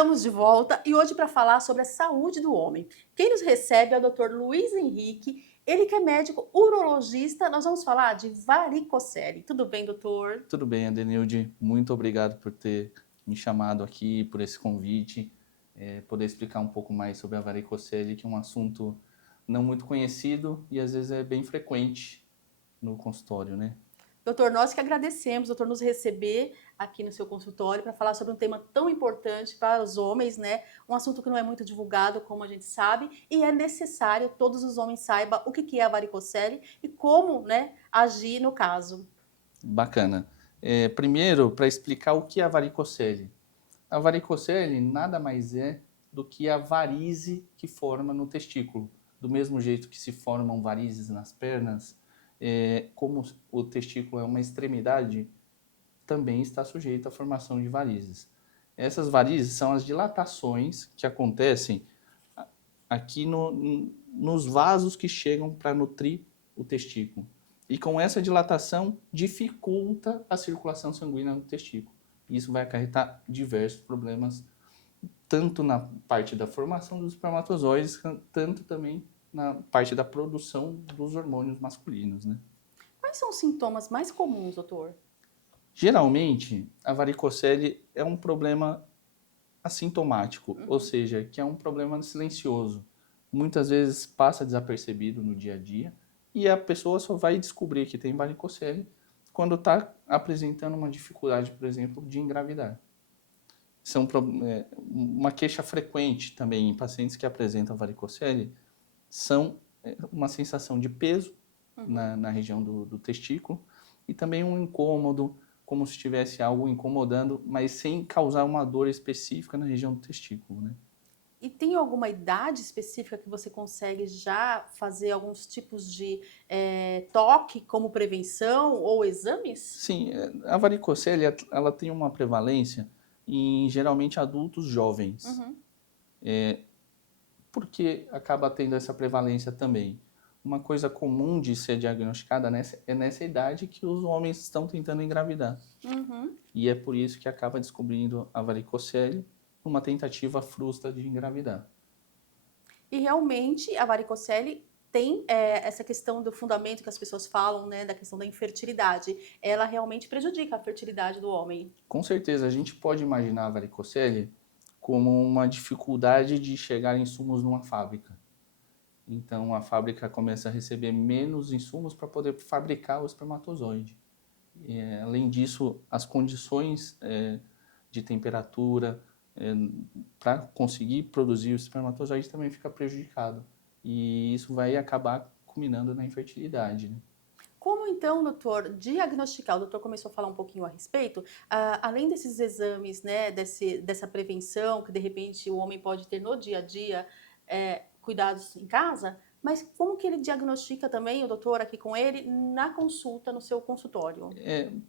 Estamos de volta e hoje para falar sobre a saúde do homem. Quem nos recebe é o Dr. Luiz Henrique, ele que é médico urologista. Nós vamos falar de varicocele. Tudo bem, doutor? Tudo bem, Adenilde. Muito obrigado por ter me chamado aqui, por esse convite, poder explicar um pouco mais sobre a varicocele, que é um assunto não muito conhecido e às vezes é bem frequente no consultório, né? Doutor, nós que agradecemos, doutor, nos receber aqui no seu consultório para falar sobre um tema tão importante para os homens, né? Um assunto que não é muito divulgado, como a gente sabe, e é necessário que todos os homens saibam o que é a varicocele e como, né, agir no caso. Bacana. Primeiro, para explicar o que é a varicocele. A varicocele nada mais é do que a varize que forma no testículo. Do mesmo jeito que se formam varizes nas pernas, como o testículo é uma extremidade, também está sujeito à formação de varizes. Essas varizes são as dilatações que acontecem aqui nos vasos que chegam para nutrir o testículo. E com essa dilatação, dificulta a circulação sanguínea no testículo. Isso vai acarretar diversos problemas, tanto na parte da formação dos espermatozoides, tanto também na parte da produção dos hormônios masculinos, né? Quais são os sintomas mais comuns, doutor? Geralmente, a varicocele é um problema assintomático, ou seja, que é um problema silencioso. Muitas vezes passa desapercebido no dia a dia e a pessoa só vai descobrir que tem varicocele quando está apresentando uma dificuldade, por exemplo, de engravidar. Uma queixa frequente também em pacientes que apresentam varicocele são uma sensação de peso na região do testículo e também um incômodo, como se tivesse algo incomodando, mas sem causar uma dor específica na região do testículo, né? E tem alguma idade específica que você consegue já fazer alguns tipos de toque como prevenção ou exames? Sim, a varicocele ela tem uma prevalência em geralmente adultos jovens. Uhum. Por que acaba tendo essa prevalência também? Uma coisa comum de ser diagnosticada é nessa idade que os homens estão tentando engravidar. Uhum. E é por isso que acaba descobrindo a varicocele numa tentativa frustra de engravidar. E realmente a varicocele tem essa questão do fundamento que as pessoas falam, né, da questão da infertilidade. Ela realmente prejudica a fertilidade do homem. Com certeza, a gente pode imaginar a varicocele como uma dificuldade de chegar em insumos numa fábrica. Então, a fábrica começa a receber menos insumos para poder fabricar o espermatozoide. Além disso, as condições de temperatura para conseguir produzir o espermatozoide também fica prejudicado. E isso vai acabar culminando na infertilidade, né? Como então, doutor, diagnosticar? O doutor começou a falar um pouquinho a respeito, além desses exames, né, dessa prevenção, que de repente o homem pode ter no dia a dia, cuidados em casa, mas como que ele diagnostica também, o doutor aqui com ele, na consulta, no seu consultório?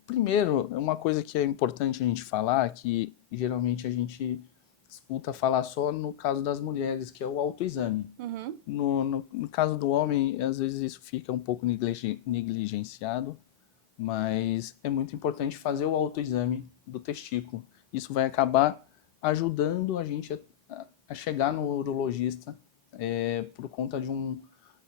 Primeiro, uma coisa que é importante a gente falar, que geralmente a gente escuta falar só no caso das mulheres, que é o autoexame. Uhum. No caso do homem, às vezes isso fica um pouco negligenciado, mas é muito importante fazer o autoexame do testículo. Isso vai acabar ajudando a gente a chegar no urologista por conta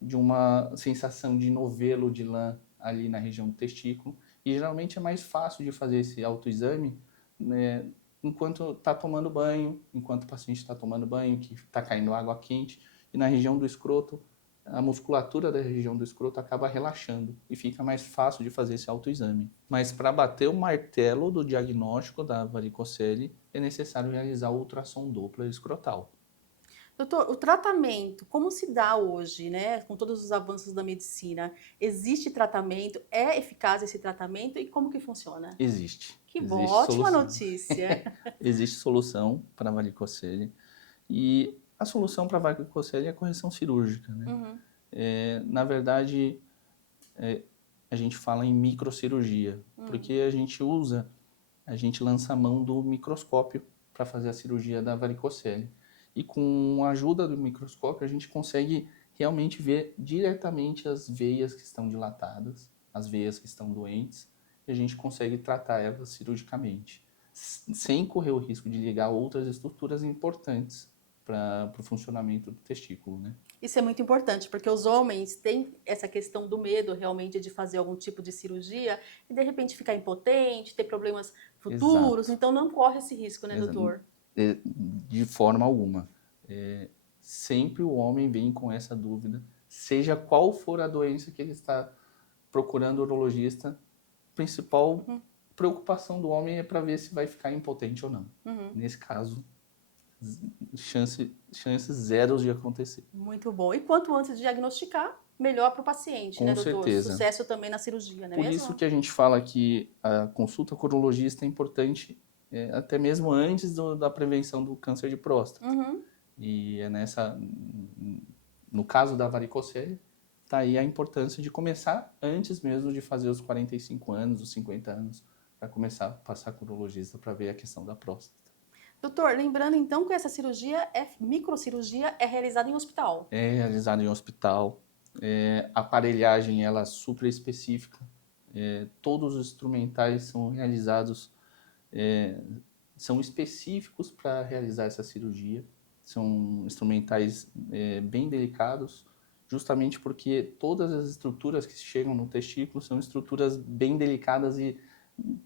de uma sensação de novelo de lã ali na região do testículo. E geralmente é mais fácil de fazer esse autoexame, né, enquanto está tomando banho, enquanto o paciente está tomando banho, que está caindo água quente, e na região do escroto, a musculatura da região do escroto acaba relaxando e fica mais fácil de fazer esse autoexame. Mas para bater o martelo do diagnóstico da varicocele, é necessário realizar o ultrassom Doppler escrotal. Doutor, o tratamento, como se dá hoje, né, com todos os avanços da medicina? Existe tratamento? É eficaz esse tratamento e como que funciona? Existe, Que bom, existe ótima solução. notícia. Existe solução para a varicocele e a solução para a varicocele é a correção cirúrgica, né? Uhum. Na verdade, a gente fala em microcirurgia, porque a gente lança a mão do microscópio para fazer a cirurgia da varicocele. E com a ajuda do microscópio, a gente consegue realmente ver diretamente as veias que estão dilatadas, as veias que estão doentes, e a gente consegue tratar elas cirurgicamente. sem correr o risco de ligar outras estruturas importantes para o funcionamento do testículo, né? Isso é muito importante, porque os homens têm essa questão do medo realmente de fazer algum tipo de cirurgia e de repente ficar impotente, ter problemas futuros, Exato. então não corre esse risco, né, doutor? De forma alguma. Sempre o homem vem com essa dúvida, seja qual for a doença que ele está procurando o urologista, a principal preocupação do homem é para ver se vai ficar impotente ou não. Nesse caso, chances zeros de acontecer. Muito bom. E quanto antes de diagnosticar, melhor para o paciente, Com né, doutor? certeza. Sucesso também na cirurgia, não é Por mesmo? isso que a gente fala que a consulta com o urologista é importante até mesmo antes da prevenção do câncer de próstata. E é no caso da varicocele, tá aí a importância de começar antes mesmo de fazer os 45 anos, os 50 anos, para começar a passar com o urologista para ver a questão da próstata. Doutor, lembrando então que essa cirurgia, microcirurgia, é realizada em hospital. É realizada em hospital. A aparelhagem ela é super específica. Todos os instrumentais são realizados, são específicos para realizar essa cirurgia. São instrumentais bem delicados, justamente porque todas as estruturas que chegam no testículo são estruturas bem delicadas e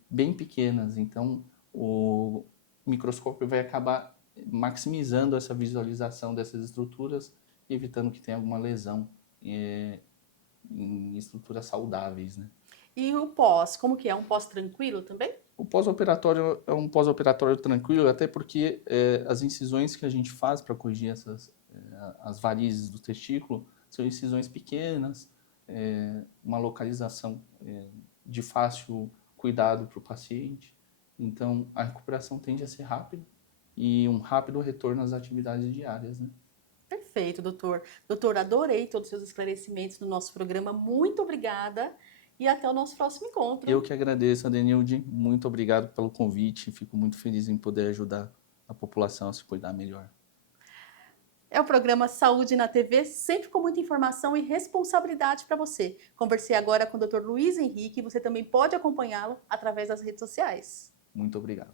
bem pequenas. Então, o microscópio vai acabar maximizando essa visualização dessas estruturas e evitando que tenha alguma lesão em estruturas saudáveis, né? E o pós, como que é? Um pós tranquilo também? O pós-operatório é um pós-operatório tranquilo, até porque as incisões que a gente faz para corrigir as varizes do testículo são incisões pequenas, uma localização de fácil cuidado para o paciente. Então, a recuperação tende a ser rápida e um rápido retorno às atividades diárias, né? Perfeito, doutor. Doutor, adorei todos os seus esclarecimentos no nosso programa. Muito obrigada e até o nosso próximo encontro. Eu que agradeço, Adenilde. Muito obrigado pelo convite. Fico muito feliz em poder ajudar a população a se cuidar melhor. É o programa Saúde na TV, sempre com muita informação e responsabilidade para você. Conversei agora com o Dr. Luiz Henrique e você também pode acompanhá-lo através das redes sociais. Muito obrigado.